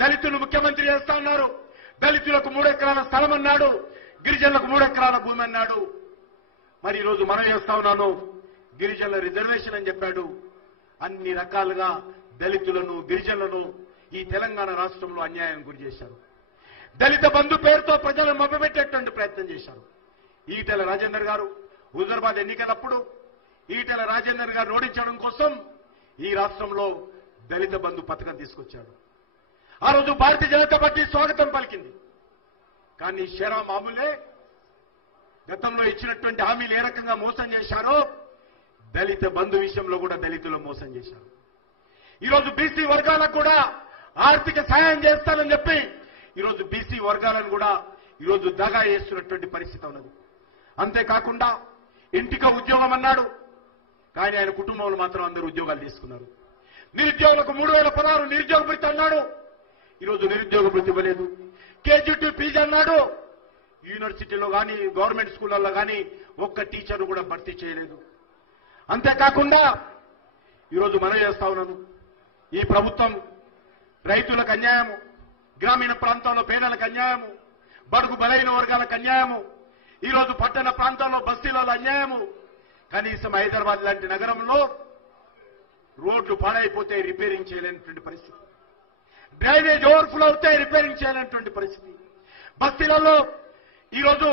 దళితులు ముఖ్యమంత్రి చేస్తా ఉన్నారు. దళితులకు 3 ఎకరాల స్థలం అన్నాడు, గిరిజనులకు 3 ఎకరాల భూమి అన్నాడు. మరి ఈరోజు మనం చేస్తా ఉన్నాను గిరిజనుల రిజర్వేషన్ అని చెప్పాడు. అన్ని రకాలుగా దళితులను గిరిజనులను ఈ తెలంగాణ రాష్ట్రంలో అన్యాయం గురి చేశారు. దళిత బంధు పేరుతో ప్రజలను మభ్యపెట్టేటువంటి ప్రయత్నం చేశారు. ఈటెల రాజేందర్ గారు హుజూరాబాద్ ఎన్నికలప్పుడు ఈటెల రాజేందర్ గారు ఓడించడం కోసం ఈ రాష్ట్రంలో దళిత బంధు పథకం తీసుకొచ్చాడు. ఆ రోజు భారతీయ జనతా పార్టీ స్వాగతం పలికింది. కానీ షేరా మామూలే గతంలో ఇచ్చినటువంటి హామీలు ఏ రకంగా మోసం చేశారో దళిత బంధు విషయంలో కూడా దళితులు మోసం చేశారు. ఈరోజు బీసీ వర్గాలకు కూడా ఆర్థిక సాయం చేస్తానని చెప్పి ఈరోజు బీసీ వర్గాలను కూడా ఈరోజు దగా చేస్తున్నటువంటి పరిస్థితి ఉన్నది. అంతేకాకుండా ఇంటికి ఉద్యోగం అన్నాడు, కానీ ఆయన కుటుంబంలో మాత్రం అందరూ ఉద్యోగాలు తీసుకున్నారు. నిరుద్యోగులకు 3016 నిరుద్యోగ భృతి అన్నాడు, ఈరోజు నిరుద్యోగ భృతి ఇవ్వలేదు. కేజీ టు పీజీ అన్నాడు, యూనివర్సిటీలో కానీ గవర్నమెంట్ స్కూళ్లలో కానీ ఒక్క టీచర్ కూడా భర్తీ చేయలేదు. అంతేకాకుండా ఈరోజు మనం చేస్తా ఉన్నాను ఈ ప్రభుత్వం రైతులకు అన్యాయము, గ్రామీణ ప్రాంతాల్లో పేదలకు అన్యాయము, బడుగు బలైన వర్గాలకు అన్యాయము, ఈరోజు పట్టణ ప్రాంతాల్లో బస్తీలలో అన్యాయము. కనీసం హైదరాబాద్ లాంటి నగరంలో రోడ్లు పాడైపోతే రిపేరింగ్ చేయలేనటువంటి పరిస్థితి, డ్రైనేజ్ ఓవర్ఫ్లో అవుతే రిపేరింగ్ చేయలేనటువంటి పరిస్థితి, బస్తీలలో ఈరోజు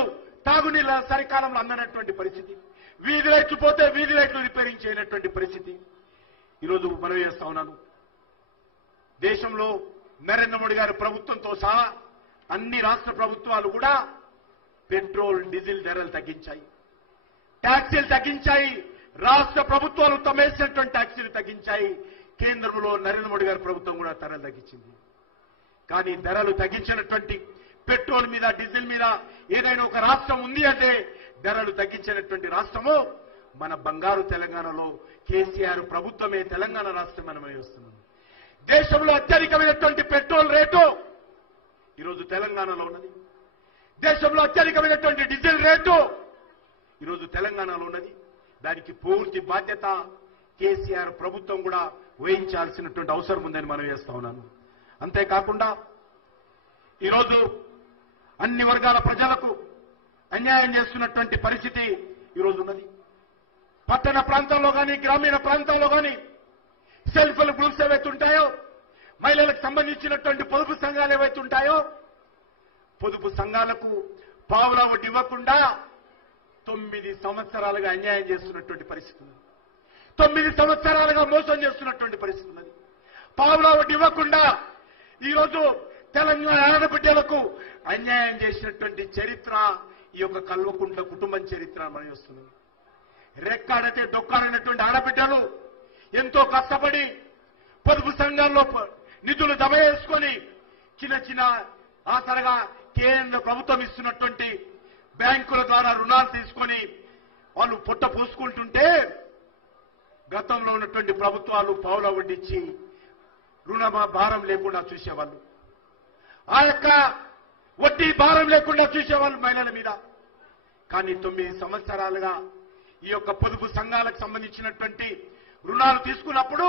తాగునీళ్ళ సరికాలంలో అందనటువంటి పరిస్థితి, వీధి లైట్లు పోతే వీధి లైట్లు రిపేరింగ్ చేయనటువంటి పరిస్థితి. ఈరోజు మనం చేస్తా ఉన్నాను దేశంలో నరేంద్ర మోడీ గారి ప్రభుత్వంతో సహా అన్ని రాష్ట్ర ప్రభుత్వాలు కూడా పెట్రోల్ డీజిల్ ధరలు తగ్గించాయి, ట్యాక్సీలు తగ్గించాయి. రాష్ట్ర ప్రభుత్వాలు తమేసినటువంటి ట్యాక్సీలు తగ్గించాయి. కేంద్రంలో నరేంద్ర మోడీ గారి ప్రభుత్వం కూడా ధరలు తగ్గించింది. కానీ ధరలు తగ్గించినటువంటి పెట్రోల్ మీద డీజిల్ మీద ఏదైనా ఒక రాష్ట్రం ఉంది అంటే ధరలు తగ్గించినటువంటి రాష్ట్రము మన బంగారు తెలంగాణలో కేసీఆర్ ప్రభుత్వమే తెలంగాణ రాష్ట్రం మనం వస్తున్నాం. దేశంలో అత్యధికమైనటువంటి పెట్రోల్ రేటు ఈరోజు తెలంగాణలో ఉన్నది. దేశంలో అత్యధికమైనటువంటి డీజిల్ రేటు ఈరోజు తెలంగాణలో ఉన్నది. దానికి పూర్తి బాధ్యత కేసీఆర్ ప్రభుత్వం కూడా వహించాల్సినటువంటి అవసరం ఉందని మనం చేస్తా ఉన్నాను. అంతేకాకుండా ఈరోజు అన్ని వర్గాల ప్రజలకు అన్యాయం చేస్తున్నటువంటి పరిస్థితి ఈరోజు ఉన్నది. పట్టణ ప్రాంతాల్లో కానీ గ్రామీణ ప్రాంతాల్లో కానీ సెల్ఫ్ హెల్ప్ గ్రూప్స్ ఏవైతే ఉంటాయో, మహిళలకు సంబంధించినటువంటి పొదుపు సంఘాలు ఏవైతే ఉంటాయో, పొదుపు సంఘాలకు పావులా వడ్డీ ఇవ్వకుండా 9 సంవత్సరాలుగా అన్యాయం చేస్తున్నటువంటి పరిస్థితి ఉంది. 9 సంవత్సరాలుగా మోసం చేస్తున్నటువంటి పరిస్థితి ఉన్నది. పావులా వడ్డీ ఇవ్వకుండా ఈరోజు తెలంగాణ ఆడబిడ్డలకు అన్యాయం చేసినటువంటి చరిత్ర ఈ యొక్క కల్వకుంట్ల కుటుంబం చరిత్ర మనం వస్తున్నాం. రెక్కాడితే డొక్కాడైనటువంటి ఆడబిడ్డలు ఎంతో కష్టపడి పొదుపు సంఘాల్లో నిధులు జమ చేసుకొని చిన్న చిన్న ఆసరగా కేంద్ర ప్రభుత్వం ఇస్తున్నటువంటి బ్యాంకుల ద్వారా రుణాలు తీసుకొని వాళ్ళు పొట్ట పూసుకుంటుంటే గతంలో ఉన్నటువంటి ప్రభుత్వాలు పావులా వడ్డిచ్చి రుణ భారం లేకుండా చూసేవాళ్ళు, ఆ యొక్క వడ్డీ భారం లేకుండా చూసేవాళ్ళు మహిళల మీద. కానీ 9 సంవత్సరాలుగా ఈ యొక్క పొదుపు సంఘాలకు సంబంధించినటువంటి రుణాలు తీసుకున్నప్పుడు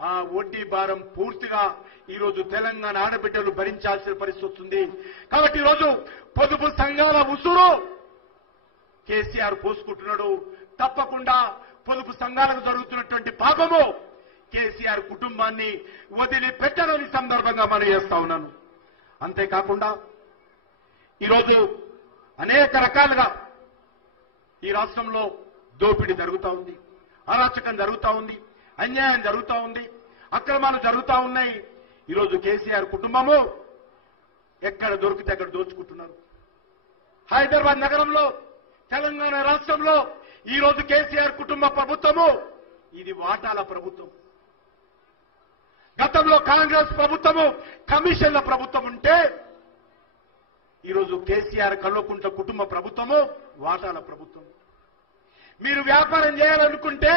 ఆ వడ్డీ భారం పూర్తిగా ఈరోజు తెలంగాణ ఆడబిడ్డలు భరించాల్సిన పరిస్థితి వస్తుంది. కాబట్టి ఈరోజు పొదుపు సంఘాల ఉసురు కేసీఆర్ పోసుకుంటున్నాడు. తప్పకుండా పొదుపు సంఘాలకు జరుగుతున్నటువంటి పాపము కేసీఆర్ కుటుంబాన్ని వదిలిపెట్టని సందర్భంగా మనం చేస్తా ఉన్నాను. అంతేకాకుండా ఈరోజు అనేక రకాలుగా ఈ రాష్ట్రంలో దోపిడీ జరుగుతూ ఉంది, అరాచకం జరుగుతూ ఉంది, అన్యాయం జరుగుతూ ఉంది, అక్రమాలు జరుగుతూ ఉన్నాయి. ఈరోజు కేసీఆర్ కుటుంబము ఎక్కడ దొరికితే అక్కడ దోచుకుంటున్నారు. హైదరాబాద్ నగరంలో తెలంగాణ రాష్ట్రంలో ఈరోజు కేసీఆర్ కుటుంబ ప్రభుత్వము ఇది వాటాల ప్రభుత్వం. గతంలో కాంగ్రెస్ ప్రభుత్వము కమిషన్ల ప్రభుత్వం ఉంటే ఈరోజు కేసీఆర్ కల్వకుంట్ల కుటుంబ ప్రభుత్వము వాటాల ప్రభుత్వం. మీరు వ్యాపారం చేయాలనుకుంటే